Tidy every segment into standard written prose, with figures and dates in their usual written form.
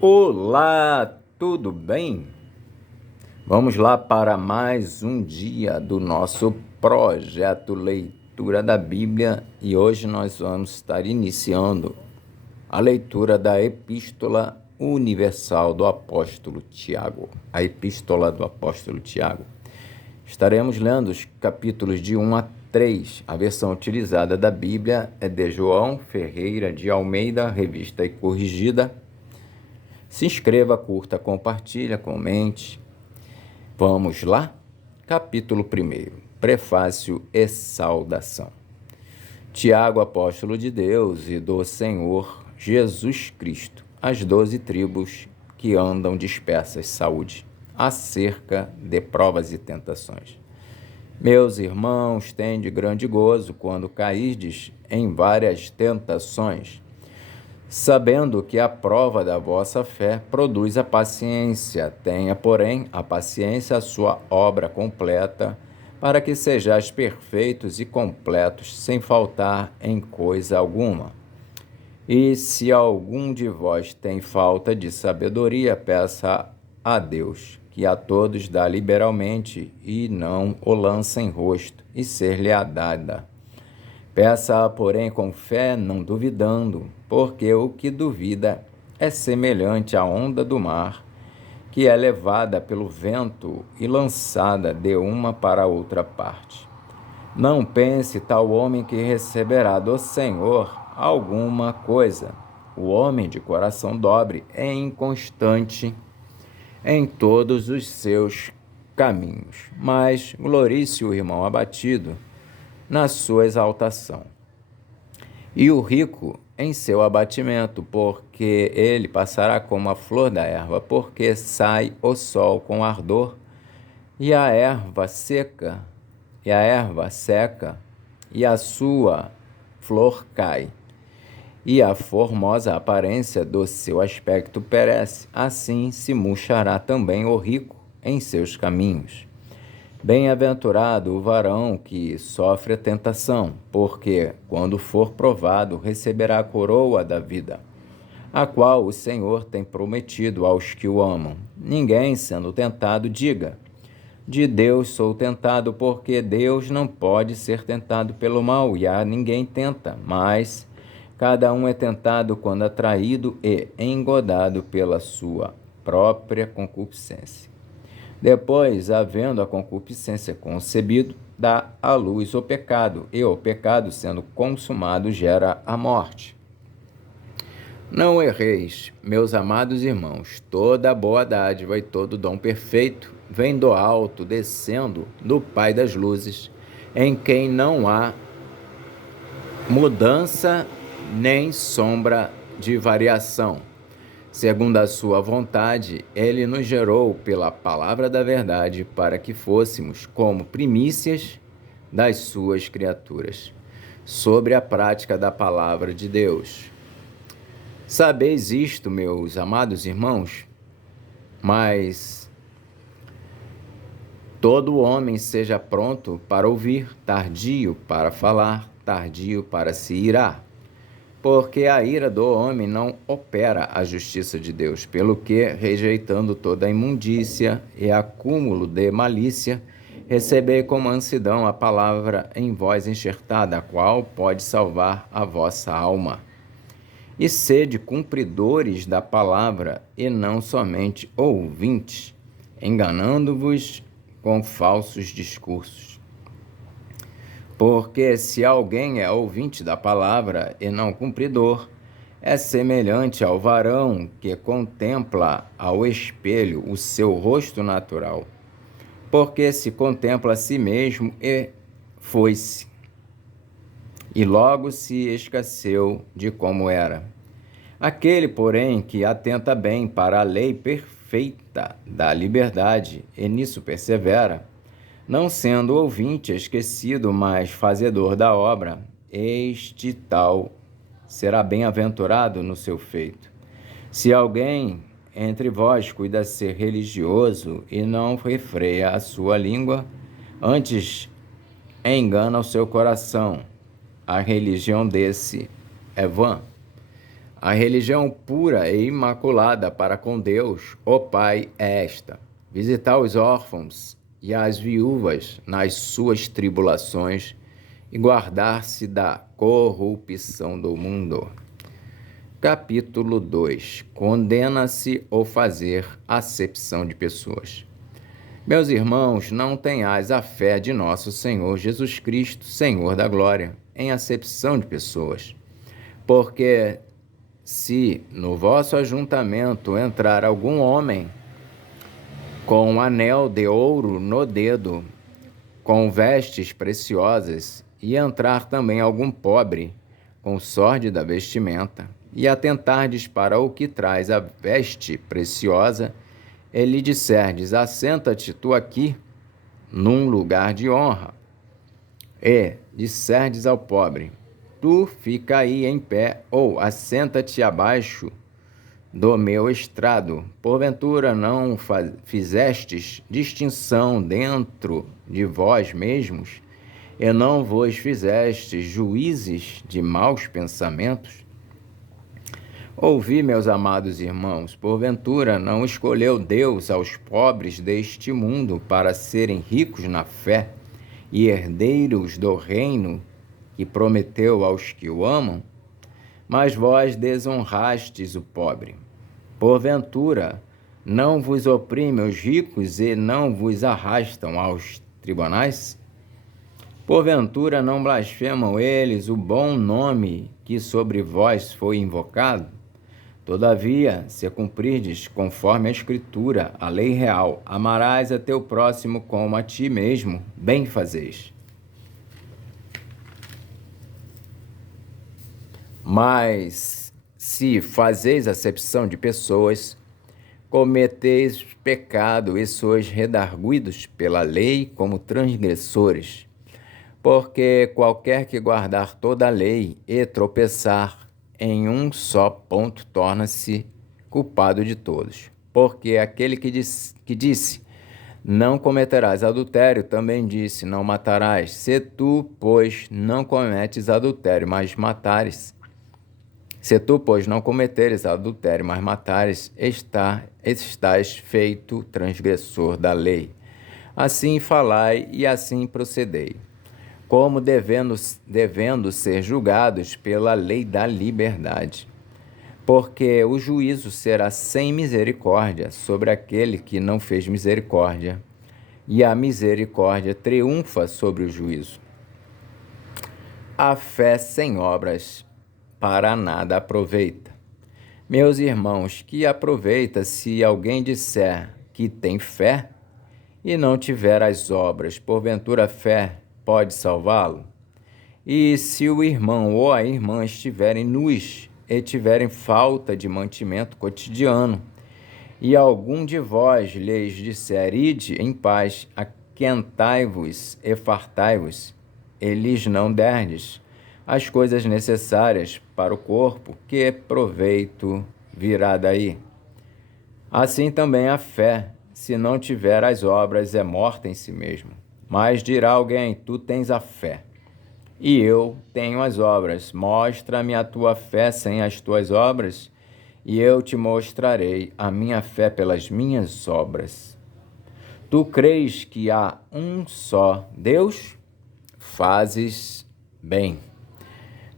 Olá, tudo bem? Vamos lá para mais um dia do nosso projeto Leitura da Bíblia e hoje nós vamos estar iniciando a leitura da Epístola Universal do Apóstolo Tiago. A Epístola do Apóstolo Tiago. Estaremos lendo os capítulos de 1 a 3. A versão utilizada da Bíblia é de João Ferreira de Almeida, revista e corrigida. Se inscreva, curta, compartilha, comente. Vamos lá? Capítulo 1. Prefácio e saudação. Tiago, apóstolo de Deus e do Senhor Jesus Cristo, as 12 tribos que andam dispersas, saúde, acerca de provas e tentações. Meus irmãos, tende grande gozo quando cairdes em várias tentações, sabendo que a prova da vossa fé produz a paciência. Tenha, porém, a paciência a sua obra completa, para que sejais perfeitos e completos, sem faltar em coisa alguma. E se algum de vós tem falta de sabedoria, peça a Deus, que a todos dá liberalmente, e não o lança em rosto, e ser-lhe-á dada. Peça, porém, com fé, não duvidando, porque o que duvida é semelhante à onda do mar, que é levada pelo vento e lançada de uma para outra parte. Não pense tal homem que receberá do Senhor alguma coisa. O homem de coração dobre é inconstante em todos os seus caminhos, mas glorie-se o irmão abatido na sua exaltação, e o rico em seu abatimento, porque ele passará como a flor da erva, porque sai o sol com ardor, e a erva seca, e a sua flor cai, e a formosa aparência do seu aspecto perece. Assim se murchará também o rico em seus caminhos. Bem-aventurado o varão que sofre a tentação, porque, quando for provado, receberá a coroa da vida, a qual o Senhor tem prometido aos que o amam. Ninguém, sendo tentado, diga: de Deus sou tentado, porque Deus não pode ser tentado pelo mal, e a ninguém tenta, mas cada um é tentado quando atraído e engodado pela sua própria concupiscência. Depois, havendo a concupiscência concebido, dá à luz o pecado, e o pecado, sendo consumado, gera a morte. Não erreis, meus amados irmãos, toda boa dádiva e todo dom perfeito vem do alto, descendo do Pai das luzes, em quem não há mudança nem sombra de variação. Segundo a sua vontade, ele nos gerou pela palavra da verdade, para que fôssemos como primícias das suas criaturas, sobre a prática da palavra de Deus. Sabeis isto, meus amados irmãos, mas todo homem seja pronto para ouvir, tardio para falar, tardio para se irar. Porque a ira do homem não opera a justiça de Deus, pelo que, rejeitando toda a imundícia e acúmulo de malícia, recebei com mansidão a palavra em vós enxertada, a qual pode salvar a vossa alma. E sede cumpridores da palavra, e não somente ouvintes, enganando-vos com falsos discursos. Porque se alguém é ouvinte da palavra e não cumpridor, é semelhante ao varão que contempla ao espelho o seu rosto natural. Porque se contempla a si mesmo e foi-se, e logo se esqueceu de como era. Aquele, porém, que atenta bem para a lei perfeita da liberdade e nisso persevera, não sendo ouvinte esquecido, mas fazedor da obra, este tal será bem-aventurado no seu feito. Se alguém entre vós cuida ser religioso e não refreia a sua língua, antes engana o seu coração, a religião desse é vã. A religião pura e imaculada para com Deus, o Pai, é esta: visitar os órfãos e as viúvas nas suas tribulações e guardar-se da corrupção do mundo. Capítulo 2. Condena-se o fazer acepção de pessoas. Meus irmãos, não tenhais a fé de nosso Senhor Jesus Cristo, Senhor da glória, em acepção de pessoas. Porque se no vosso ajuntamento entrar algum homem com um anel de ouro no dedo, com vestes preciosas, e entrar também algum pobre com sórdida vestimenta, e atentardes para o que traz a veste preciosa, e lhe disserdes: assenta-te tu aqui, num lugar de honra, e disserdes ao pobre: tu fica aí em pé, ou assenta-te abaixo do meu estrado, porventura não fizestes distinção dentro de vós mesmos, e não vos fizestes juízes de maus pensamentos? Ouvi, meus amados irmãos, porventura não escolheu Deus aos pobres deste mundo para serem ricos na fé e herdeiros do reino que prometeu aos que o amam? Mas vós desonrastes o pobre. Porventura, não vos oprimem os ricos e não vos arrastam aos tribunais? Porventura, não blasfemam eles o bom nome que sobre vós foi invocado? Todavia, se cumprirdes conforme a Escritura, a lei real, amarás a teu próximo como a ti mesmo, bem fazeis. Mas, se fazeis acepção de pessoas, cometeis pecado e sois redarguidos pela lei como transgressores. Porque qualquer que guardar toda a lei e tropeçar em um só ponto torna-se culpado de todos. Porque aquele que disse, não cometerás adultério, também disse, não matarás. Se tu, pois, não cometes adultério, mas matares, se tu, pois, não cometeres adultério, mas matares, estás feito transgressor da lei. Assim falai e assim procedei, como devendo ser julgados pela lei da liberdade. Porque o juízo será sem misericórdia sobre aquele que não fez misericórdia, e a misericórdia triunfa sobre o juízo. A fé sem obras para nada aproveita. Meus irmãos, que aproveita se alguém disser que tem fé e não tiver as obras? Porventura a fé pode salvá-lo? E se o irmão ou a irmã estiverem nus e tiverem falta de mantimento cotidiano, e algum de vós lhes disser: ide em paz, aquentai-vos e fartai-vos, e lhes não derdes as coisas necessárias para o corpo, que proveito virá daí? Assim também a fé, se não tiver as obras, é morta em si mesma. Mas dirá alguém: tu tens a fé, e eu tenho as obras. Mostra-me a tua fé sem as tuas obras, e eu te mostrarei a minha fé pelas minhas obras. Tu crês que há um só Deus? Fazes bem.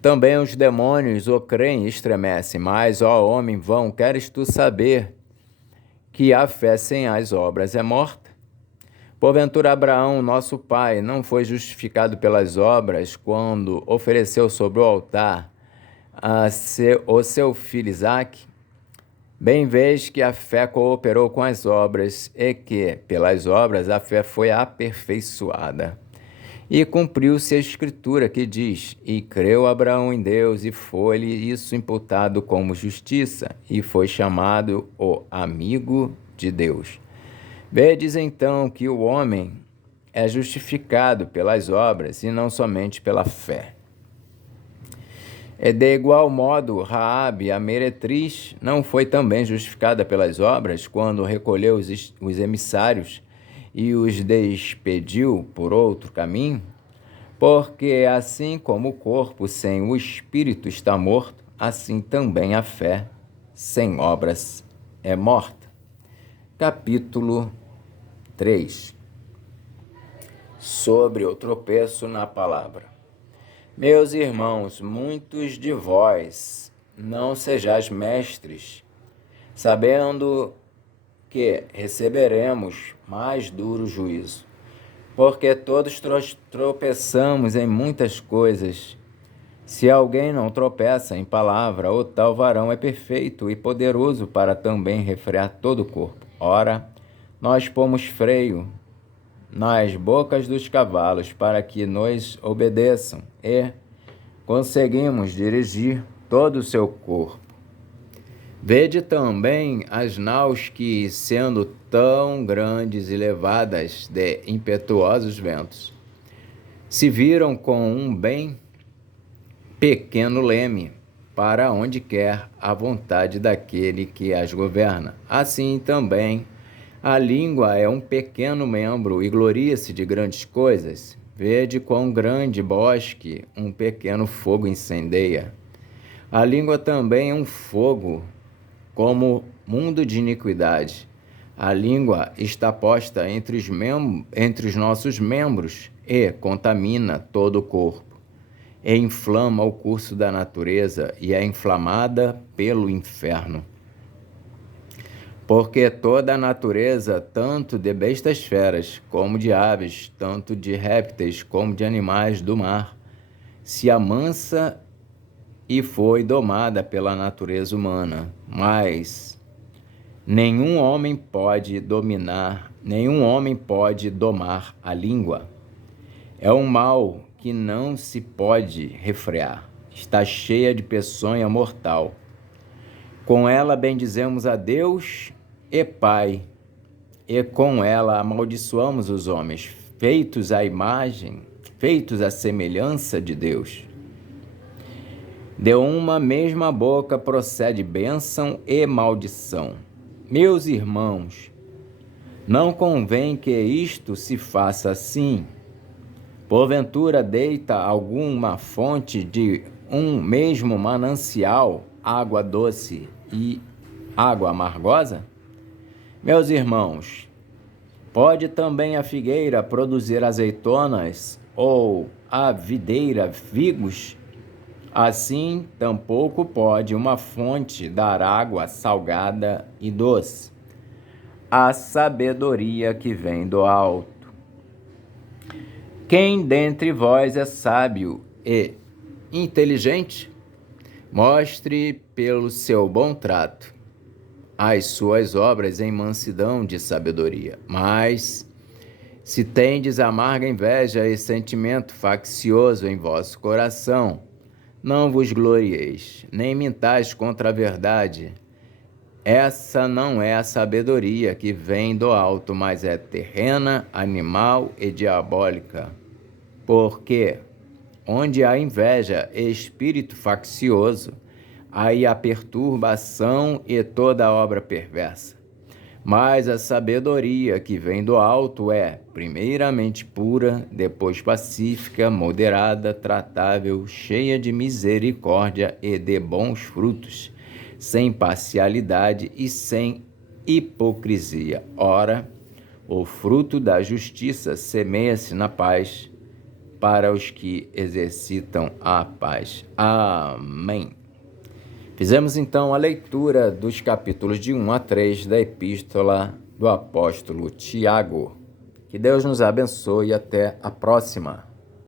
Também os demônios o creem e estremecem. Mas, ó homem vão, queres tu saber que a fé sem as obras é morta? Porventura Abraão, nosso pai, não foi justificado pelas obras quando ofereceu sobre o altar o seu filho Isaque? Bem vês que a fé cooperou com as obras e que, pelas obras, a fé foi aperfeiçoada. E cumpriu-se a Escritura que diz: e creu Abraão em Deus, e foi-lhe isso imputado como justiça, e foi chamado o amigo de Deus. Vedes então que o homem é justificado pelas obras e não somente pela fé. E de igual modo, Raabe, a meretriz, não foi também justificada pelas obras quando recolheu os emissários e os despediu por outro caminho? Porque assim como o corpo sem o espírito está morto, assim também a fé sem obras é morta. Capítulo 3. Sobre o tropeço na palavra. Meus irmãos, muitos de vós não sejais mestres, sabendo que receberemos mais duro juízo. Porque todos tropeçamos em muitas coisas. Se alguém não tropeça em palavra, o tal varão é perfeito e poderoso para também refrear todo o corpo. Ora, nós pomos freio nas bocas dos cavalos para que nos obedeçam e conseguimos dirigir todo o seu corpo. Vede também as naus que, sendo tão grandes e levadas de impetuosos ventos, se viram com um bem pequeno leme, para onde quer a vontade daquele que as governa. Assim também a língua é um pequeno membro e gloria-se de grandes coisas. Vede quão grande bosque um pequeno fogo incendeia. A língua também é um fogo, como mundo de iniquidade. A língua está posta entre os nossos membros e contamina todo o corpo, e inflama o curso da natureza e é inflamada pelo inferno. Porque toda a natureza, tanto de bestas feras como de aves, tanto de répteis como de animais do mar, se amansa e foi domada pela natureza humana, mas nenhum homem pode domar a língua. É um mal que não se pode refrear, está cheia de peçonha mortal. Com ela bendizemos a Deus e Pai, e com ela amaldiçoamos os homens, feitos à semelhança de Deus. De uma mesma boca procede bênção e maldição. Meus irmãos, não convém que isto se faça assim. Porventura deita alguma fonte de um mesmo manancial água doce e água amargosa? Meus irmãos, pode também a figueira produzir azeitonas ou a videira figos? Assim, tampouco pode uma fonte dar água salgada e doce. A sabedoria que vem do alto. Quem dentre vós é sábio e inteligente? Mostre pelo seu bom trato as suas obras em mansidão de sabedoria. Mas, se tendes amarga inveja e sentimento faccioso em vosso coração, não vos glorieis, nem mintais contra a verdade. Essa não é a sabedoria que vem do alto, mas é terrena, animal e diabólica. Porque onde há inveja e espírito faccioso, aí há perturbação e toda obra perversa. Mas a sabedoria que vem do alto é, primeiramente, pura, depois pacífica, moderada, tratável, cheia de misericórdia e de bons frutos, sem parcialidade e sem hipocrisia. Ora, o fruto da justiça semeia-se na paz para os que exercitam a paz. Amém. Fizemos então a leitura dos capítulos de 1 a 3 da Epístola do Apóstolo Tiago. Que Deus nos abençoe e até a próxima.